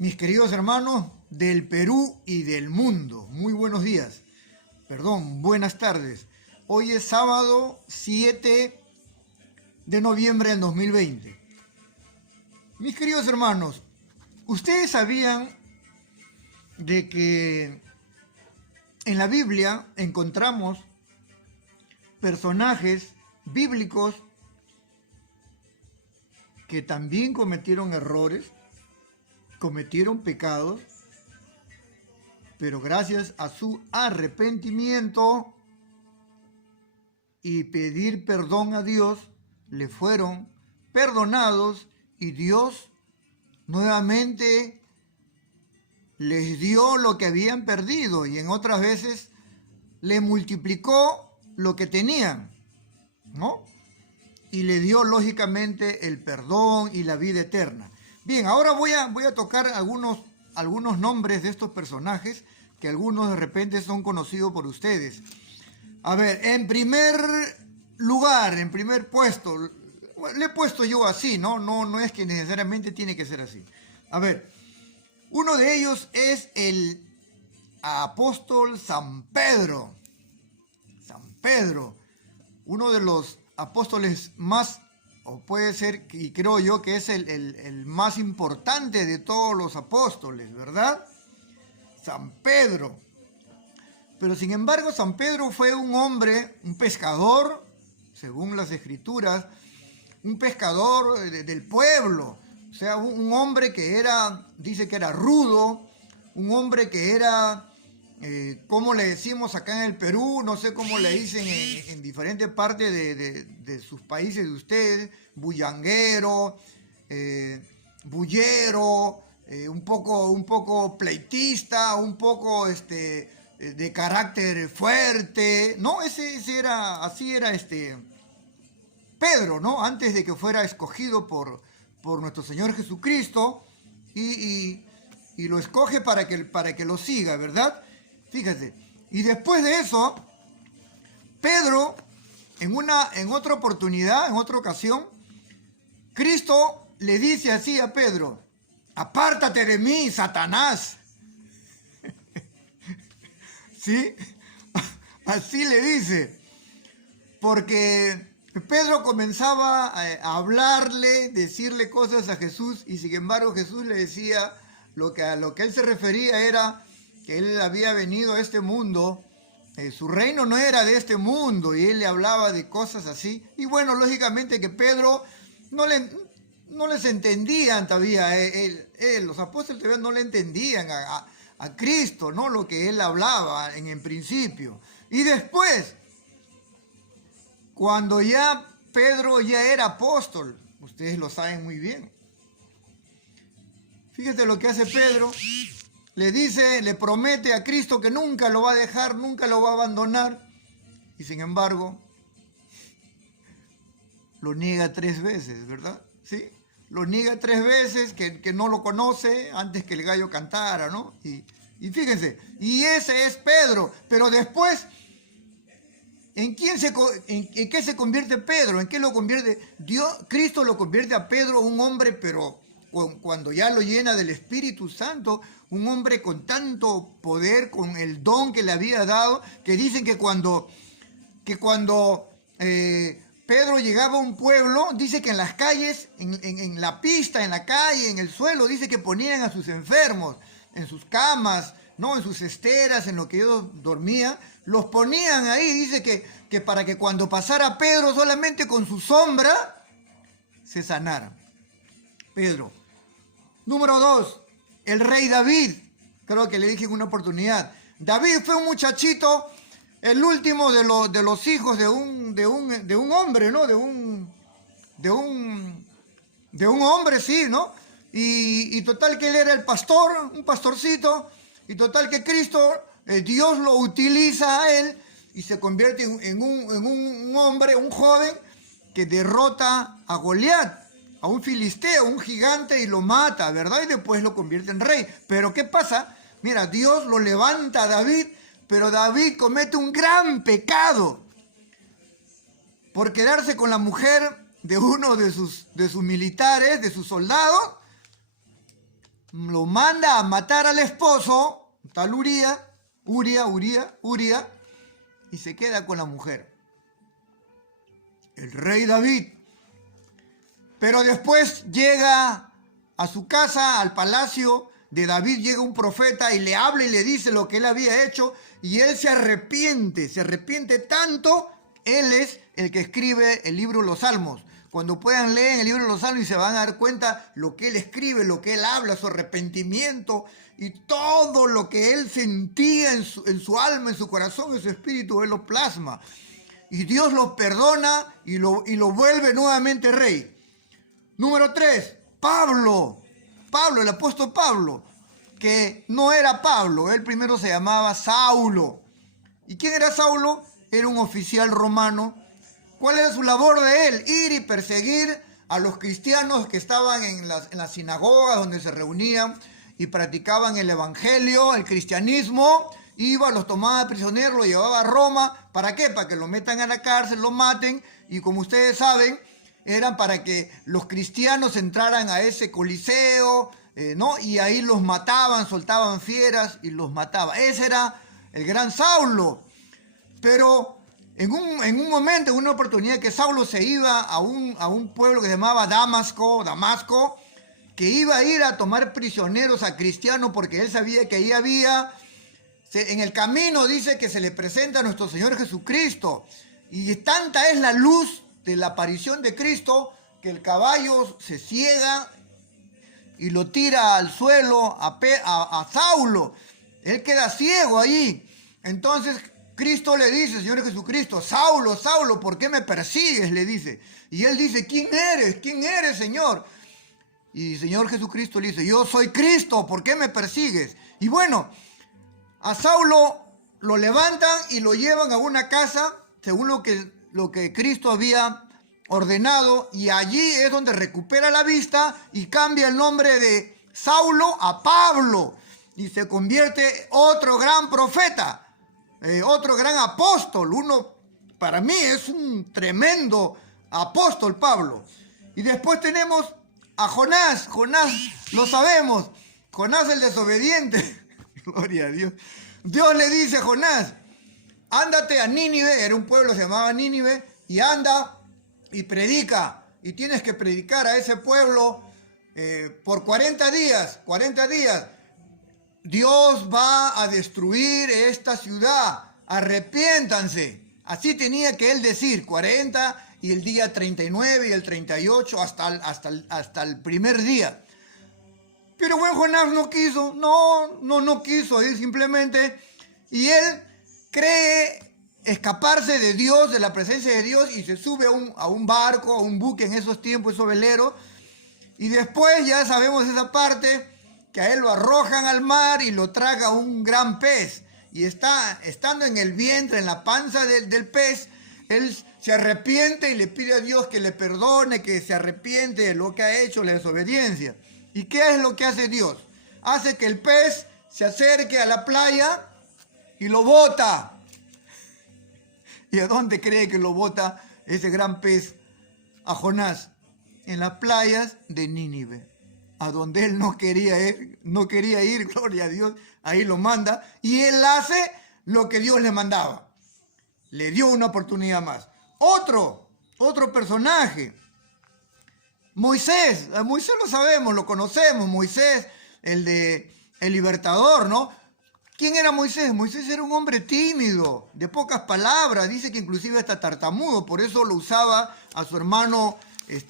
Mis queridos hermanos del Perú y del mundo, muy buenos días. Perdón, buenas tardes. Hoy es sábado 7 de noviembre del 2020. Mis queridos hermanos, ¿ustedes sabían de que en la Biblia encontramos personajes bíblicos que también cometieron errores, cometieron pecados, pero gracias a su arrepentimiento y pedir perdón a Dios, le fueron perdonados y Dios nuevamente les dio lo que habían perdido y en otras veces le multiplicó lo que tenían, ¿no? Y le dio lógicamente el perdón y la vida eterna. Bien, ahora voy a tocar algunos nombres de estos personajes que algunos de repente son conocidos por ustedes. A ver, en primer lugar, en primer puesto, le he puesto yo así, ¿no? No es que necesariamente tiene que ser así. A ver, uno de ellos es el apóstol San Pedro. San Pedro, uno de los apóstoles más, o puede ser, y creo yo que es el más importante de todos los apóstoles, ¿verdad? San Pedro. Pero sin embargo, San Pedro fue un hombre, un pescador, según las escrituras, un pescador del pueblo, o sea, un hombre que dice que era rudo, un hombre que era, ¿cómo le decimos acá en el Perú? No sé cómo le dicen en diferentes partes de sus países de ustedes, bullanguero, bullero, un poco pleitista, un poco de carácter fuerte, ¿no? Así era Pedro, ¿no? Antes de que fuera escogido por nuestro Señor Jesucristo y lo escoge para que lo siga, ¿verdad? Fíjate. Y después de eso, Pedro, en otra oportunidad, en otra ocasión, Cristo le dice así a Pedro: apártate de mí, Satanás. ¿Sí? Así le dice. Porque Pedro comenzaba a hablarle, decirle cosas a Jesús, y sin embargo Jesús le decía a lo que él se refería era que él había venido a este mundo, su reino no era de este mundo, y él le hablaba de cosas así. Y bueno, lógicamente que Pedro no les entendían todavía, los apóstoles todavía no le entendían a Cristo, ¿no? Lo que él hablaba en principio. Y después, cuando ya Pedro ya era apóstol, ustedes lo saben muy bien. Fíjate lo que hace Pedro. Le promete a Cristo que nunca lo va a dejar, nunca lo va a abandonar. Y sin embargo, lo niega 3 veces, ¿verdad? ¿Sí? Lo niega 3 veces, que no lo conoce antes que el gallo cantara, ¿no? Y fíjense, y ese es Pedro. Pero después, ¿en qué se convierte Pedro? ¿En qué lo convierte? Cristo lo convierte a Pedro un hombre, pero cuando ya lo llena del Espíritu Santo, un hombre con tanto poder, con el don que le había dado, que dicen que cuando Pedro llegaba a un pueblo, dice que en las calles, en la pista, en la calle, en el suelo, dice que ponían a sus enfermos en sus camas, ¿no? En sus esteras, en lo que ellos dormían, los ponían ahí. Dice que para que cuando pasara Pedro, solamente con su sombra se sanara. Pedro. Número 2, el rey David. Creo que le dije en una oportunidad. David fue un muchachito, el último de los hijos de un hombre, ¿no? De un hombre, sí, ¿no? Y total que él era el pastor, un pastorcito, y total que Cristo, Dios lo utiliza a él y se convierte en un hombre, un joven que derrota a Goliat, a un filisteo, un gigante, y lo mata, ¿verdad? Y después lo convierte en rey. Pero ¿qué pasa? Mira, Dios lo levanta a David, pero David comete un gran pecado por quedarse con la mujer de uno de sus militares, de sus soldados, lo manda a matar al esposo, tal Uría, y se queda con la mujer. El rey David. Pero después llega a su casa, al palacio de David, llega un profeta y le habla y le dice lo que él había hecho, y él se arrepiente tanto. Él es el que escribe el libro de los Salmos. Cuando puedan leer el libro de los Salmos y se van a dar cuenta lo que él escribe, lo que él habla, su arrepentimiento y todo lo que él sentía en su alma, en su corazón, en su espíritu, él lo plasma. Y Dios lo perdona y lo vuelve nuevamente rey. Número 3, Pablo, el apóstol Pablo, que no era Pablo, él primero se llamaba Saulo. ¿Y quién era Saulo? Era un oficial romano. ¿Cuál era su labor de él? Ir y perseguir a los cristianos que estaban en las sinagogas donde se reunían y practicaban el evangelio, el cristianismo. Iba, los tomaba prisioneros, los llevaba a Roma. ¿Para qué? Para que lo metan a la cárcel, lo maten. Y como ustedes saben, eran para que los cristianos entraran a ese coliseo, ¿no? Y ahí los mataban, soltaban fieras y los mataban. Ese era el gran Saulo. Pero en un momento, en una oportunidad que Saulo se iba a un pueblo que se llamaba Damasco, que iba a ir a tomar prisioneros a cristianos porque él sabía que ahí había, en el camino dice que se le presenta a nuestro Señor Jesucristo. Y tanta es la luz de la aparición de Cristo que el caballo se ciega y lo tira al suelo a Saulo. Él queda ciego allí. Entonces Cristo le dice, Señor Jesucristo, Saulo, Saulo, ¿por qué me persigues? Le dice. Y él dice, ¿quién eres? ¿Quién eres, Señor? Y Señor Jesucristo le dice, yo soy Cristo, ¿por qué me persigues? Y bueno, a Saulo lo levantan y lo llevan a una casa, según lo que Cristo había ordenado, y allí es donde recupera la vista y cambia el nombre de Saulo a Pablo, y se convierte otro gran profeta. Otro gran apóstol, para mí es un tremendo apóstol Pablo. Y después tenemos a Jonás, lo sabemos, Jonás el desobediente, gloria a Dios. Dios le dice a Jonás, ándate a Nínive, era un pueblo que se llamaba Nínive, y anda y predica, y tienes que predicar a ese pueblo por 40 días, Dios va a destruir esta ciudad, arrepiéntanse. Así tenía que él decir, 40 y el día 39 y el 38 hasta el primer día. Pero bueno, Jonás no quiso, no quiso ir simplemente. Y él cree escaparse de Dios, de la presencia de Dios, y se sube a un barco, a un buque en esos tiempos, esos veleros. Y después ya sabemos esa parte, que a él lo arrojan al mar y lo traga un gran pez. Y estando en el vientre, en la panza del pez, él se arrepiente y le pide a Dios que le perdone, que se arrepiente de lo que ha hecho, la desobediencia. ¿Y qué es lo que hace Dios? Hace que el pez se acerque a la playa y lo bota. ¿Y a dónde cree que lo bota ese gran pez? A Jonás, en las playas de Nínive, a donde él no quería ir, gloria a Dios, ahí lo manda, y él hace lo que Dios le mandaba. Le dio una oportunidad más. Otro personaje, Moisés. A Moisés lo sabemos, lo conocemos, Moisés, el libertador, ¿no? ¿Quién era Moisés? Moisés era un hombre tímido, de pocas palabras, dice que inclusive hasta tartamudo, por eso lo usaba a su hermano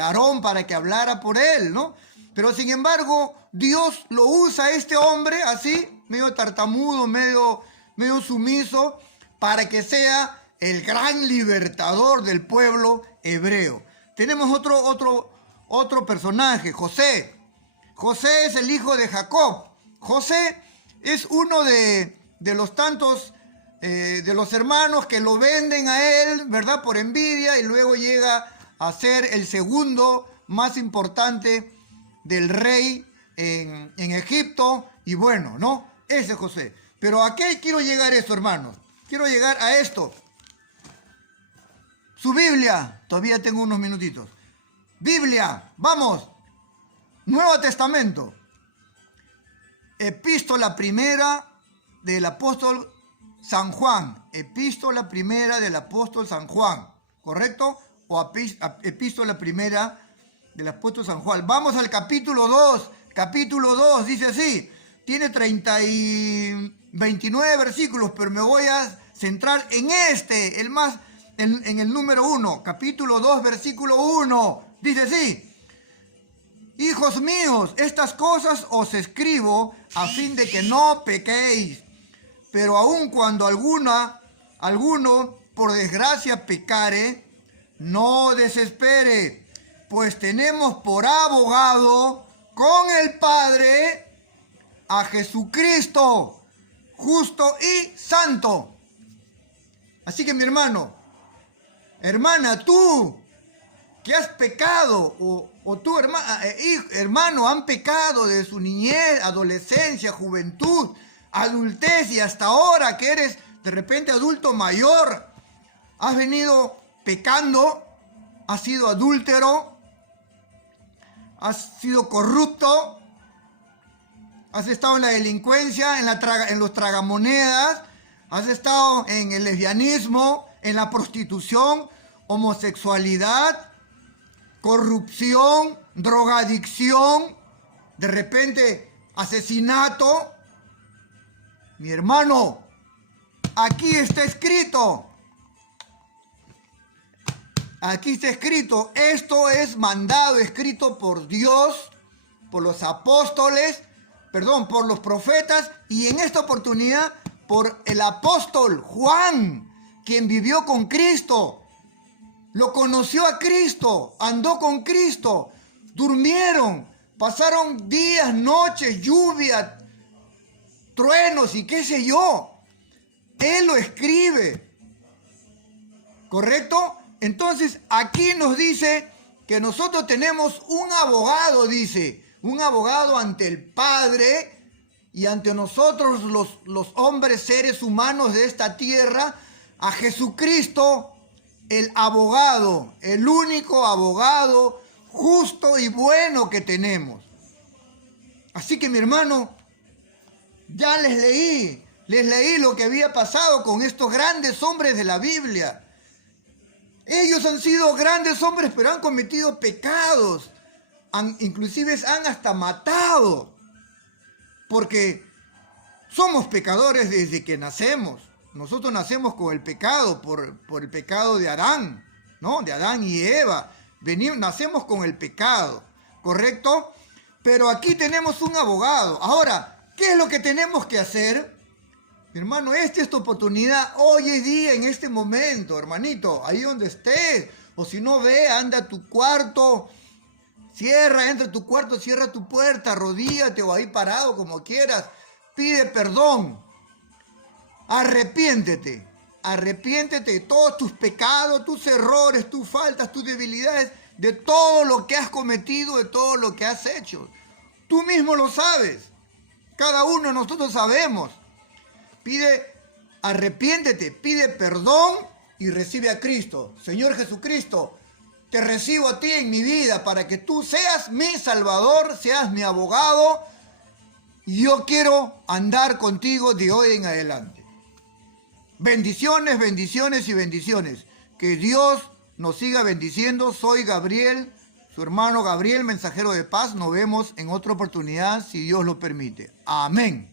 Aarón para que hablara por él, ¿no? Pero sin embargo, Dios lo usa a este hombre así, medio tartamudo, medio sumiso, para que sea el gran libertador del pueblo hebreo. Tenemos otro personaje, José. José es el hijo de Jacob. José es uno de los tantos, de los hermanos que lo venden a él, ¿verdad? Por envidia, y luego llega a ser el segundo más importante del rey en Egipto, y bueno, ¿no? Ese es José. Pero ¿a qué quiero llegar esto, hermanos? Quiero llegar a esto. Su Biblia, todavía tengo unos minutitos. Biblia, vamos. Nuevo Testamento. epístola primera del apóstol San Juan. Epístola primera del apóstol San Juan. ¿Correcto? O epístola primera del apóstol San Juan. Vamos al capítulo 2. Capítulo 2 dice así. Tiene 29 versículos, pero me voy a centrar en este, en el número 1. Capítulo 2, versículo 1. Dice así. Hijos míos, estas cosas os escribo a fin de que no pequéis. Pero aun cuando alguno por desgracia pecare, no desespere, pues tenemos por abogado con el Padre a Jesucristo, justo y santo. Así que mi hermano, hermana, tú que has pecado, o tú hermano, han pecado de su niñez, adolescencia, juventud, adultez y hasta ahora que eres de repente adulto mayor, has venido pecando, has sido adúltero, has sido corrupto, has estado en la delincuencia, en los tragamonedas, has estado en el lesbianismo, en la prostitución, homosexualidad, corrupción, drogadicción, de repente asesinato. Mi hermano, aquí está escrito. Aquí está escrito. Esto es mandado, escrito por Dios, por los apóstoles, por los profetas y en esta oportunidad por el apóstol Juan, quien vivió con Cristo. Lo conoció a Cristo, andó con Cristo, durmieron, pasaron días, noches, lluvia, truenos y qué sé yo. Él lo escribe. ¿Correcto? Entonces aquí nos dice que nosotros tenemos un abogado, dice, un abogado ante el Padre y ante nosotros los hombres, seres humanos de esta tierra, a Jesucristo, el abogado, el único abogado justo y bueno que tenemos. Así que mi hermano, ya les leí lo que había pasado con estos grandes hombres de la Biblia. Ellos han sido grandes hombres, pero han cometido pecados. Inclusive han hasta matado. Porque somos pecadores desde que nacemos. Nosotros nacemos con el pecado, por el pecado de Adán, ¿no? De Adán y Eva. Nacemos con el pecado, ¿correcto? Pero aquí tenemos un abogado. Ahora, ¿qué es lo que tenemos que hacer? Mi hermano, esta es tu oportunidad hoy es día, en este momento, hermanito, ahí donde estés. O si no, ve, anda a tu cuarto, entra a tu cuarto, cierra tu puerta, arrodíllate o ahí parado, como quieras. Pide perdón. Arrepiéntete de todos tus pecados, tus errores, tus faltas, tus debilidades, de todo lo que has cometido, de todo lo que has hecho. Tú mismo lo sabes. Cada uno de nosotros sabemos. Arrepiéntete, pide perdón y recibe a Cristo. Señor Jesucristo, te recibo a ti en mi vida para que tú seas mi Salvador, seas mi abogado. Y yo quiero andar contigo de hoy en adelante. Bendiciones, bendiciones y bendiciones. Que Dios nos siga bendiciendo. Soy Gabriel, su hermano Gabriel, mensajero de paz. Nos vemos en otra oportunidad, si Dios lo permite. Amén.